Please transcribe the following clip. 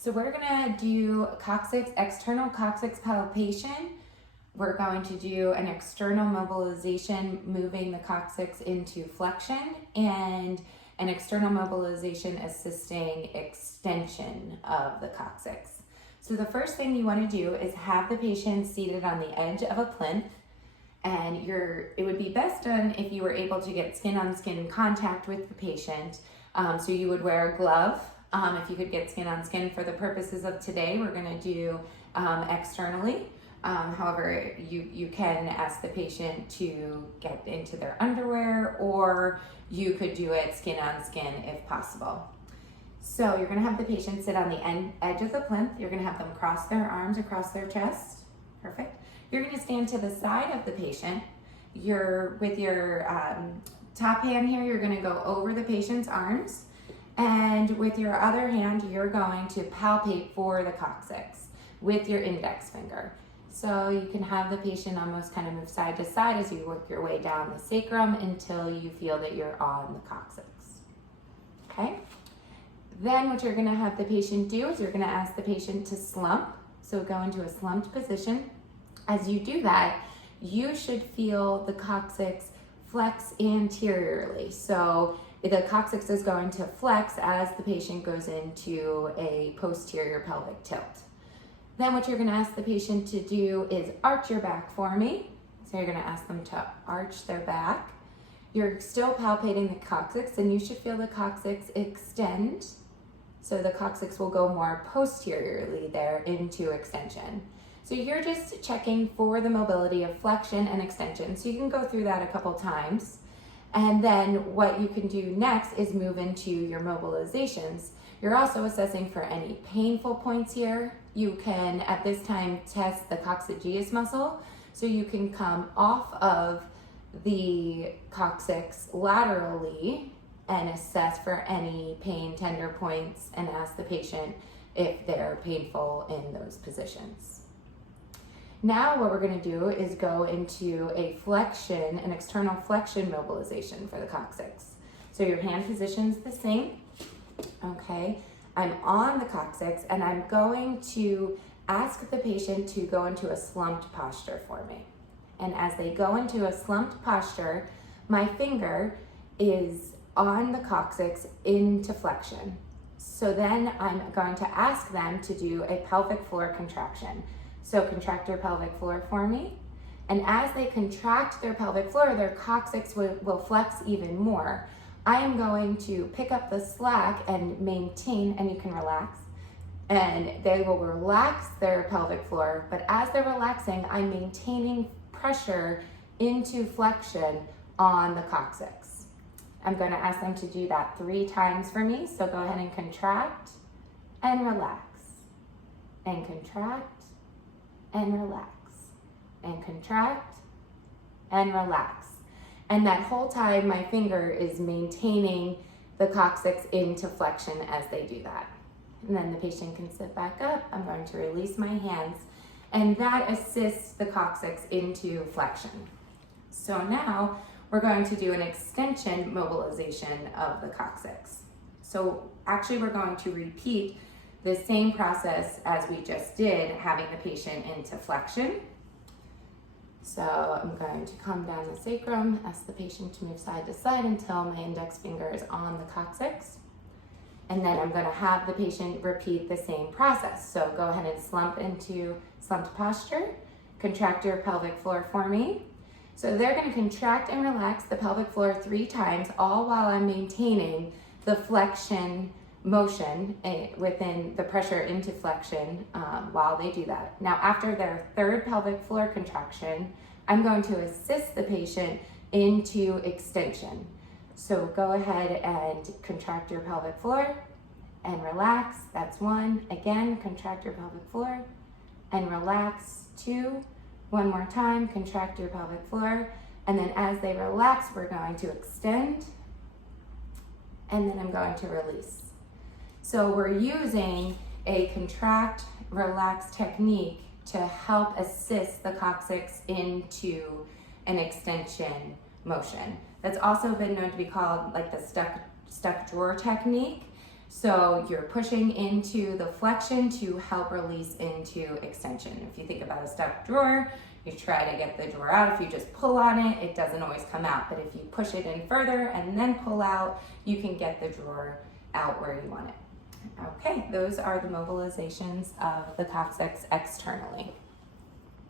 So we're gonna do coccyx, external coccyx palpation. We're going to do an external mobilization, moving the coccyx into flexion, and an external mobilization assisting extension of the coccyx. So the first thing you want to do is have the patient seated on the edge of a plinth, and it would be best done if you were able to get skin-on-skin contact with the patient. So you would wear a glove. If you could get skin-on-skin. For the purposes of today, we're going to do externally. However, you can ask the patient to get into their underwear, or you could do it skin-on-skin if possible. So you're going to have the patient sit on the edge of the plinth. You're going to have them cross their arms across their chest. Perfect. You're going to stand to the side of the patient. With your top hand here, you're going to go over the patient's arms. And with your other hand, you're going to palpate for the coccyx with your index finger. So you can have the patient almost kind of move side to side as you work your way down the sacrum until you feel that you're on the coccyx. Okay? Then what you're going to have the patient do is you're going to ask the patient to slump. So go into a slumped position. As you do that, you should feel the coccyx flex anteriorly. So the coccyx is going to flex as the patient goes into a posterior pelvic tilt. Then what you're going to ask the patient to do is arch your back for me. So you're going to ask them to arch their back. You're still palpating the coccyx, and you should feel the coccyx extend. So the coccyx will go more posteriorly there into extension. So you're just checking for the mobility of flexion and extension. So you can go through that a couple times. And then what you can do next is move into your mobilizations. You're also assessing for any painful points here. You can, at this time, test the coccygeus muscle. So you can come off of the coccyx laterally and assess for any pain tender points and ask the patient if they're painful in those positions. Now what we're going to do is go into an external flexion mobilization for the coccyx. So your hand position's the same. Okay, I'm on the coccyx, and I'm going to ask the patient to go into a slumped posture for me. And as they go into a slumped posture, my finger is on the coccyx into flexion. So then I'm going to ask them to do a pelvic floor contraction. So contract your pelvic floor for me. And as they contract their pelvic floor, their coccyx will flex even more. I am going to pick up the slack and maintain, and you can relax. And they will relax their pelvic floor, but as they're relaxing, I'm maintaining pressure into flexion on the coccyx. I'm going to ask them to do that 3 times for me. So go ahead and contract and relax, and contract and relax, and contract and relax. And that whole time my finger is maintaining the coccyx into flexion as they do that. And then the patient can sit back up. I'm going to release my hands, and that assists the coccyx into flexion. So now we're going to do an extension mobilization of the coccyx. So actually we're going to repeat the same process as we just did, having the patient into flexion. So I'm going to come down the sacrum, ask the patient to move side to side until my index finger is on the coccyx. And then I'm going to have the patient repeat the same process. So go ahead and slump into slumped posture, contract your pelvic floor for me. So they're going to contract and relax the pelvic floor 3 times, all while I'm maintaining the flexion motion within the pressure into flexion while they do that. Now, after their 3rd pelvic floor contraction, I'm going to assist the patient into extension. So go ahead and contract your pelvic floor and relax. That's 1. Again, contract your pelvic floor and relax. 2. One more time, contract your pelvic floor. And then as they relax, we're going to extend, and then I'm going to release. So we're using a contract, relax technique to help assist the coccyx into an extension motion. That's also been known to be called like the stuck drawer technique. So you're pushing into the flexion to help release into extension. If you think about a stuck drawer, you try to get the drawer out. If you just pull on it, it doesn't always come out. But if you push it in further and then pull out, you can get the drawer out where you want it. Okay, those are the mobilizations of the Coccyx externally.